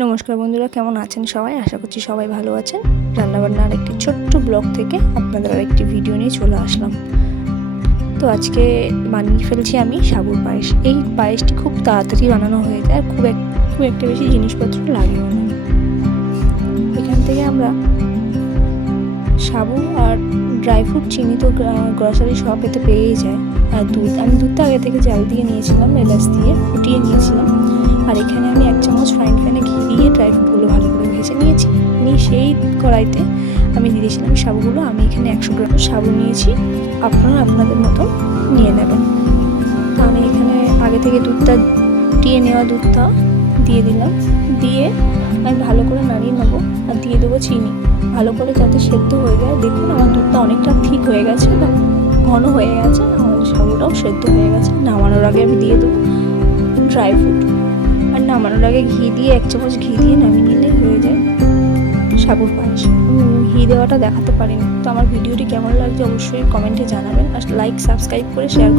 নমস্কার বন্ধুরা, কেমন আছেন সবাই? আশা করছি সবাই ভালো আছেন। রান্নাবান্নার একটি ছোট্ট ব্লগ থেকে আপনাদের আরেকটি ভিডিও নিয়ে চলে আসলাম। তো আজকে বানিয়ে ফেলছি আমি সাবুর পায়েস। এই পায়েসটি খুব তাড়াতাড়ি বানানো হয়ে যায় আর খুব একটা বেশি জিনিসপত্র লাগেও না। এখান থেকে আমরা সাবু আর ড্রাই ফ্রুট, চিনি তো গ্রসারি শপেতে পেয়েই যায়। আর আমি দুধটা আগে থেকে জাল দিয়ে নিয়েছিলাম, এলাচ দিয়ে ফুটিয়ে নিয়েছিলাম। আর এখানে আমি 1 চামচ ফ্রাইং প্যানে ঘি দিয়ে ড্রাই ফ্রুটগুলো ভালো করে ভেজে নিয়েছি। নিয়ে সেই কড়াইতে আমি দিয়ে দিয়েছিলাম সাবুগুলো। আমি এখানে 100 গ্রাম সাবু নিয়েছি, আপনারা আপনাদের মতো নিয়ে নেবেন। তো আমি এখানে আগে থেকে নেওয়া দুধটা দিয়ে দিলাম। দিয়ে আমি ভালো করে নাড়িয়ে নেবো আর দিয়ে দেবো চিনি, ভালো করে যাতে সেদ্ধ হয়ে যায়। দেখুন আমার দুধটা অনেকটা ঠিক হয়ে গেছে বা ঘন হয়ে গেছে, আমাদের সাবুটাও সেদ্ধ হয়ে গেছে। নামানোর আগে আমি দিয়ে দেবো ড্রাই ফ্রুট, আর নামানোর আগে ঘি দিয়ে 1 চামচ ঘি দিয়ে নামিয়ে নিলে হয়ে যায় সাবুর পায়েস। ঘি দেওয়াটা দেখাতে পারিনি। তো আমার ভিডিওটি কেমন লাগছে অবশ্যই কমেন্টে জানাবেন, আর লাইক সাবস্ক্রাইব করে শেয়ার